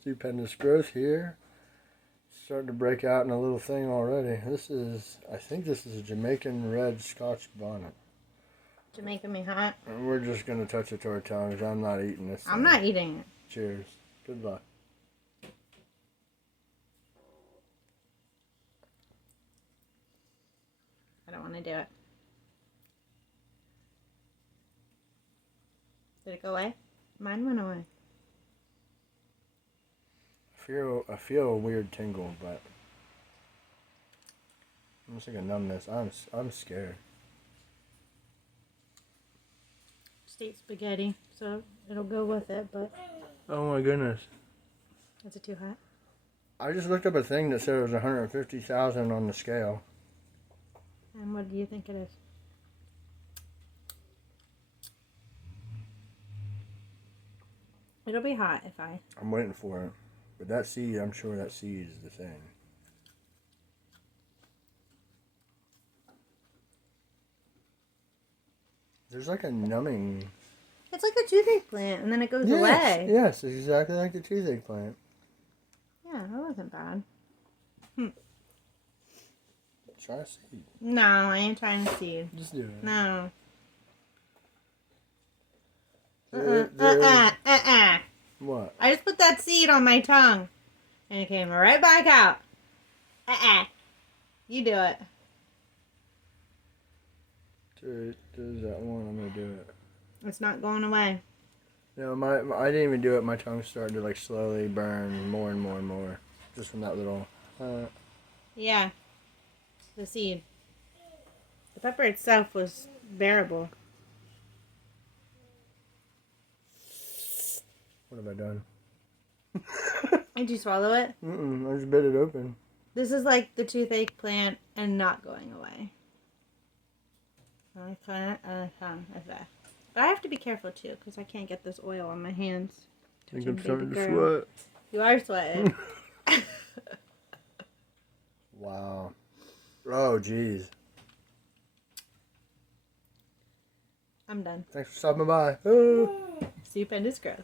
Stewpendous growth here. Starting to break out in a little thing already. I think this is a Jamaican red Scotch bonnet. Jamaican me hot. And we're just going to touch it to our tongues. I'm not eating this thing. I'm not eating it. Cheers. Good luck. I don't want to do it. Did it go away? Mine went away. I feel a weird tingle, but almost like a numbness. I'm scared. State spaghetti, so it'll go with it, but Oh my goodness. is it too hot? I just looked up a thing that said it was 150,000 on the scale. And what do you think it is? It'll be hot if I... I'm waiting for it. But that seed, I'm sure that seed is the thing. There's like a numbing... It's like a toothache plant, and then it goes away. Yes, it's exactly like the toothache plant. Yeah, that wasn't bad. Try a seed. No, I ain't trying to see. Just do it. No. What? I just put that seed on my tongue, and it came right back out. You do it. There's that one. I'm gonna do it. It's not going away. No, I didn't even do it. My tongue started to like slowly burn more and more and more, just from that little. Yeah. The seed. The pepper itself was bearable. What have I done? Did you swallow it? I just bit it open. This is like the toothache plant and not going away. But I have to be careful too, because I can't get this oil on my hands. I think I'm starting to sweat. You are sweating. Wow. Oh, jeez. I'm done. Thanks for stopping by. Stewpendous growth.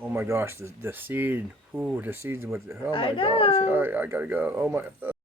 Oh my gosh, the seed. Ooh, the seeds with. Oh my I know. gosh. All right, I gotta go. Oh my.